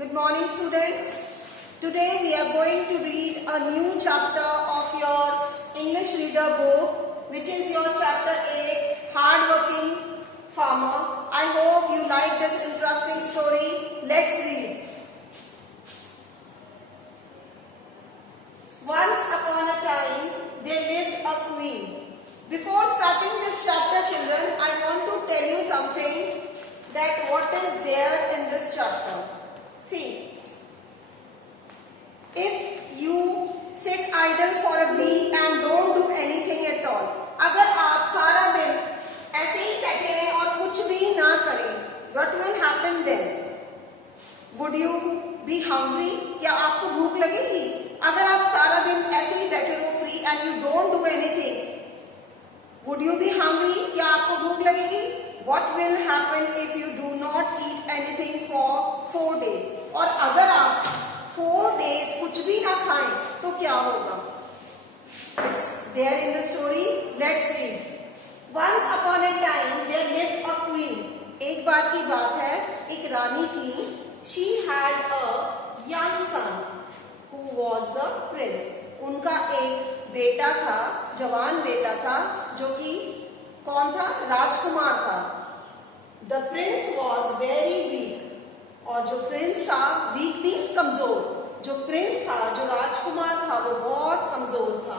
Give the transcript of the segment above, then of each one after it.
Good morning, students. Today we are going to read a new chapter of your English reader book, which is your chapter 8, Hardworking Farmer. I hope you like this interesting story. Let's read. Once upon a time, there lived a queen. Before starting this chapter, children, I want to tell you something, that what is there in this chapter. See, if you sit idle for a week and don't do anything at all, अगर आप सारा दिन ऐसे ही बैठे रहें और कुछ भी ना करें, what will happen then? Would you be hungry? क्या आपको भूख लगेगी? अगर आप सारा दिन ऐसे ही बैठे रहो free and you don't do anything, would you be hungry? क्या आपको भूख लगेगी? What will happen if you do not eat anything for 4 days? और अगर आप 4 days कुछ भी ना खाएं तो क्या होगा? It's there in the story. Let's read. Once upon a time there lived a queen. एक बार की बात है, एक रानी थी. She had a young son who was the prince. उनका एक बेटा था, जवान बेटा था, जो कि कौन था? राजकुमार था. The prince was very weak. और जो प्रिंस था, वीक मीन्स कमजोर, जो प्रिंस था, जो राजकुमार था, वो बहुत कमजोर था.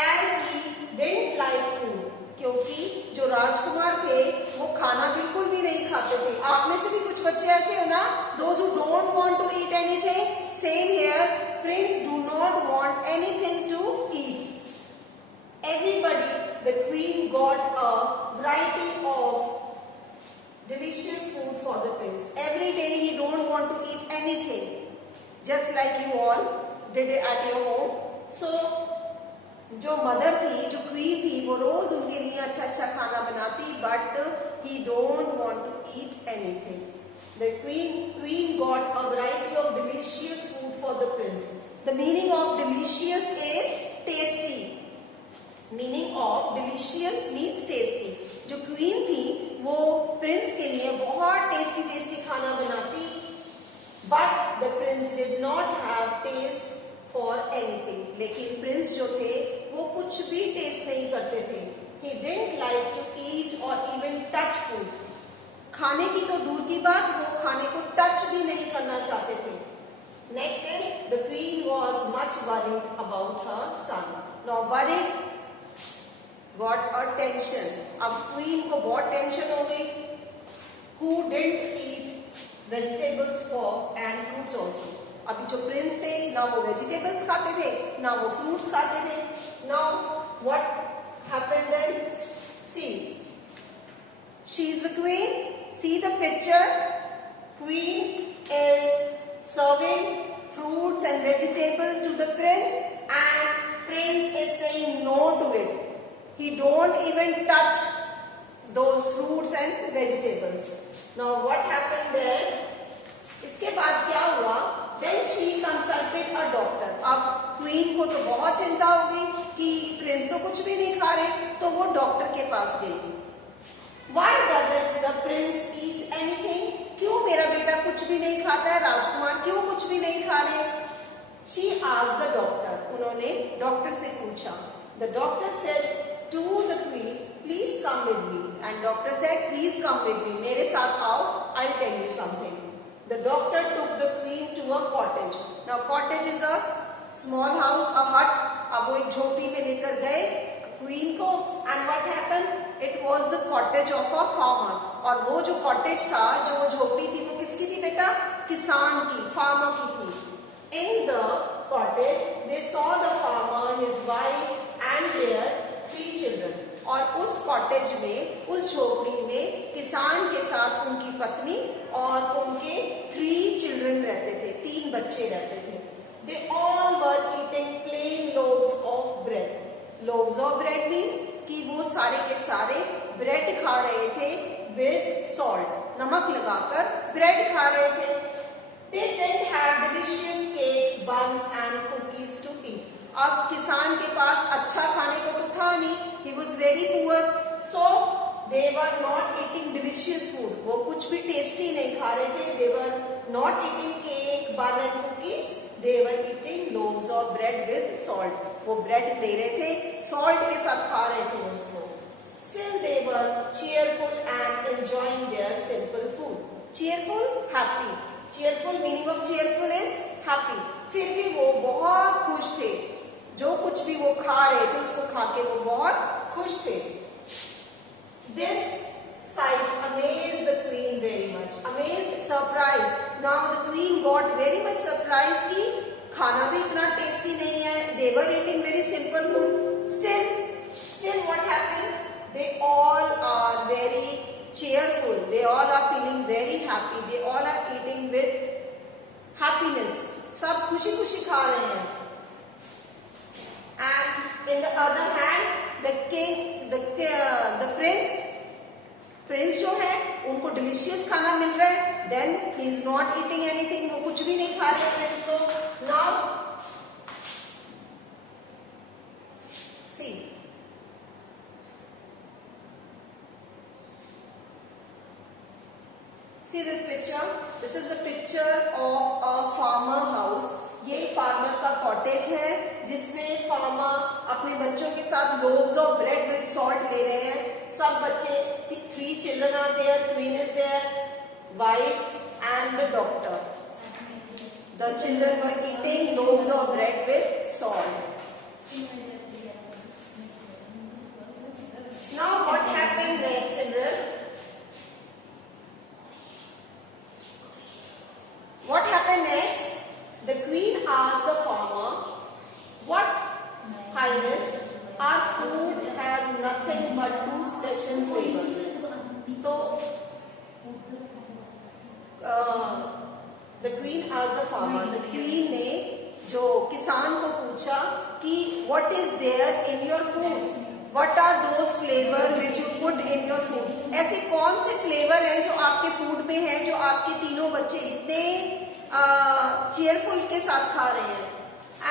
As he didn't like food, क्योंकि जो राजकुमार थे वो खाना बिल्कुल भी नहीं खाते थे. आप में से भी कुछ बच्चे ऐसे हो ना, those who don't want to eat anything. Same here, prince do not want anything to eat. Everybody, the queen got a variety of delicious food for the prince. Every day he don't want to eat anything, just like you all did it at your home. So जो mother थी, जो queen थी, वो रोज उनके लिए अच्छा अच्छा खाना बनाती, but he don't want to eat anything. The queen got a variety of delicious food for the prince. The meaning of delicious is tasty. Meaning of delicious means tasty. जो क्वीन थी वो प्रिंस के लिए बहुत tasty tasty खाना बनाती, but the prince did not have taste for anything. लेकिन prince जो थे वो कुछ भी टेस्ट नहीं करते थे. He didn't like to eat और इवन टच फूड. खाने की तो दूर की बात, वो खाने को टच भी नहीं करना चाहते थे. Next is the queen was much worried about her son. Now worried got a tension. अब क्वीन को बहुत टेंशन हो गई. Who didn't eat vegetables for and fruits also. अभी जो प्रिंस थे ना वो वेजिटेबल्स खाते थे ना वो फ्रूट्स खाते थे. Now what happened then? See, she is the queen. See the picture. Queen is serving fruits and vegetables to the prince, and prince is saying no to it. He don't even touch those fruits and vegetables. Now what happened there? इसके बाद क्या हुआ? Then she consulted a doctor. अब queen को तो बहुत चिंता हो गई कि प्रिंस तो कुछ भी नहीं खा रहे, तो वो डॉक्टर के पास गई. Why doesn't the prince eat anything? क्यों मेरा बेटा कुछ भी नहीं खाता है? राजकुमार क्यों कुछ भी नहीं खा रहे? She asked the doctor. उन्होंने डॉक्टर से पूछा. The doctor said to the queen, please come with me. And doctor said, please come with me. मेरे साथ आओ, I'll tell you something. The doctor took the queen to a cottage. Now cottage is a small house, a hut. अब वो एक झोपड़ी में लेकर गए क्वीन को. And what happened? It was the cottage of a farmer. और वो जो cottage था, जो वो झोपड़ी थी, वो किसकी थी बेटा? किसान की, farmer की थी. In the cottage, they saw the farmer, his wife, and their 3 children. और उस कॉटेज में, उस झोपड़ी में किसान के साथ उनकी पत्नी और उनके 3 चिल्ड्रन रहते थे, 3 बच्चे रहते थे. They all were eating plain loaves of bread. Loaves of bread means कि वो सारे के सारे ब्रेड खा रहे थे with salt. नमक लगाकर ब्रेड खा रहे थे. They didn't have delicious cakes, buns and cookies to eat. अब किसान के पास अच्छा खाने को तो था नहीं. He was very poor, so they were not eating delicious food. वो कुछ भी टेस्टी नहीं खा रहे थे. They were not eating cake, they were eating loaves of bread with salt. वो ब्रेड ले रहे थे, सॉल्ट के साथ खा रहे थे उसको. Still they were cheerful and enjoying their simple food. Cheerful, happy. Cheerful meaning of cheerful is happy. फिर भी वो बहुत खुश थे. जो कुछ भी वो खा रहे थे उसको खा के वो बहुत खुश थे. This sight amazed the queen very much. Amazed, surprised. Now the queen got very much surprised कि खाना भी इतना टेस्टी नहीं है. They were eating very simple food. Still what happened? They all are very cheerful. They all are feeling very happy. They all are eating with happiness. सब खुशी खुशी खा रहे हैं. And in the other hand, the king, the prince जो है उनको delicious खाना मिल रहा है. Then he is not eating anything. वो कुछ भी नहीं खा रहे प्रिंस को. Now see. See this picture. This is a picture of a farmer house. ये फार्मर का कॉटेज है जिसमें फार्मर अपने बच्चों के साथ loaves of bread with salt ले रहे हैं. सब बच्चे, 3 children are there, queen is there, wife and the doctor. The children were eating loaves of bread with salt. Now what happened next, children? What happened next? The queen asked the farmer, "What highness, our food has nothing but 2 special flavors." तो the queen asked the farmer. The queen ने जो किसान को पूछा कि what is there in your food? What are those flavor which you put in your food? ऐसे कौन से फ्लेवर हैं जो आपके फूड में हैं, जो आपके तीनों बच्चे इतने cheerful के साथ खा रहे हैं?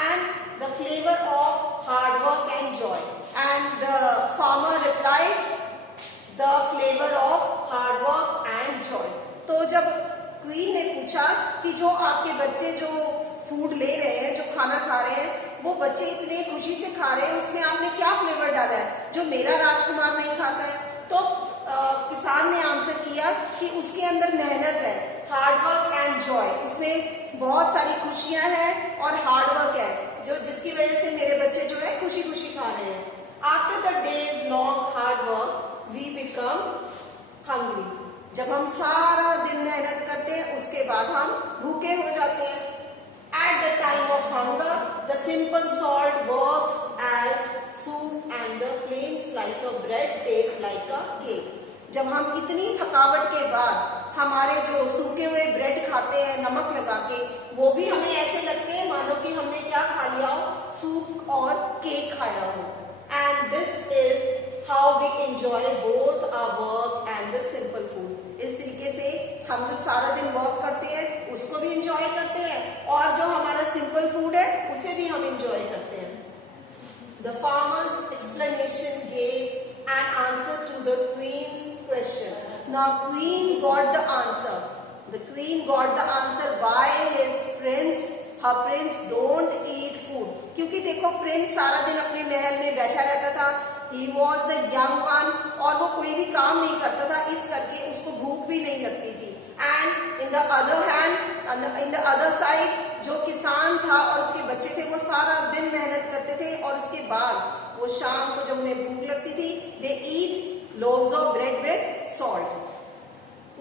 And the flavor of hard work and joy. And the farmer replied, the flavor of hard work and joy. तो जब क्वीन ने पूछा कि जो आपके बच्चे जो फूड ले रहे हैं, जो खाना खा रहे हैं, वो बच्चे इतने खुशी से खा रहे हैं, उसमें आपने क्या फ्लेवर डाला है जो मेरा राजकुमार नहीं खाता है? तो किसान ने आंसर किया कि उसके अंदर मेहनत है, हार्ड वर्क एंड जॉय. उसमें बहुत सारी खुशियां हैं और हार्ड वर्क है, जो जिसकी वजह से मेरे बच्चे जो है खुशी खुशी खा रहे हैं. After the days long hard work we become hungry. जब हम सारा दिन मेहनत करते हैं उसके बाद हम भूखे हो जाते हैं. At the time of hunger, the simple salt works as soup and the plain slice of bread tastes like a cake. जब हम इतनी थकावट के बाद हमारे जो सूखे हुए ब्रेड खाते हैं नमक लगा के, वो भी हमें ऐसे लगते हैं मानो कि हमने क्या खा लिया हो, सूप और केक खाया हो. And this is how we enjoy both our work and the simple food. इस तरीके से हम जो सारा दिन वर्क करते हैं उसको भी इंजॉय करते हैं और जो हमारा सिंपल फूड है उसे भी हम इंजॉय करते हैं. The farmer's explanation gave an answer to the queen's question. Now queen got the answer. The queen got the answer why her prince don't eat food. क्योंकि देखो प्रिंस सारा दिन अपने महल में बैठा रहता था. He was the young one और वो कोई भी काम नहीं करता था, इस करके उसको भूख भी नहीं लगती थी. And in the other hand, in the other side, जो किसान था और उसके बच्चे थे वो सारा दिन मेहनत करते थे और उसके बाद वो शाम को जब उन्हें भूख लगती थी, they eat loaves of bread with salt.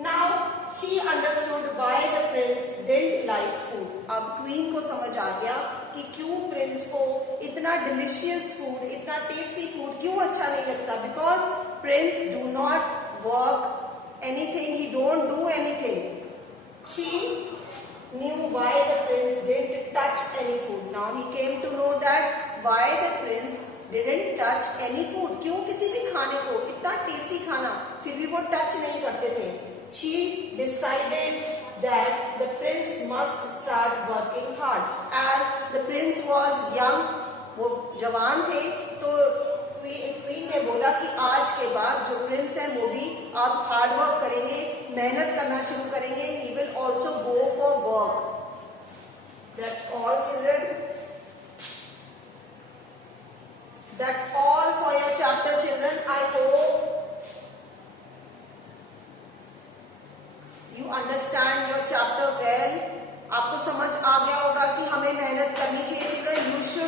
Now she understood why the prince didn't like food. अब क्वीन को समझ आ गया कि क्यों प्रिंस को इतना डिलीशियस फूड, इतना टेस्टी फूड क्यों अच्छा नहीं लगता. Because Prince do not work anything, he don't do anything. She knew why the prince didn't touch any food. Now he came to know that why the prince didn't touch any food. क्यों किसी भी खाने को, इतना tasty खाना, फिर भी वो टच नहीं करते थे. She decided that the prince must start working hard. As the prince was young, वो जवान थे, तो क्वीन ने बोला कि आज के बाद जो प्रिंस है वो भी आप हार्ड वर्क करेंगे, मेहनत करना शुरू करेंगे. He will also go for work. That's all. That's all for your chapter, children. I hope you understand your chapter well. आपको समझ आ गया होगा कि हमें मेहनत करनी चाहिए चिल्ड्रन. You should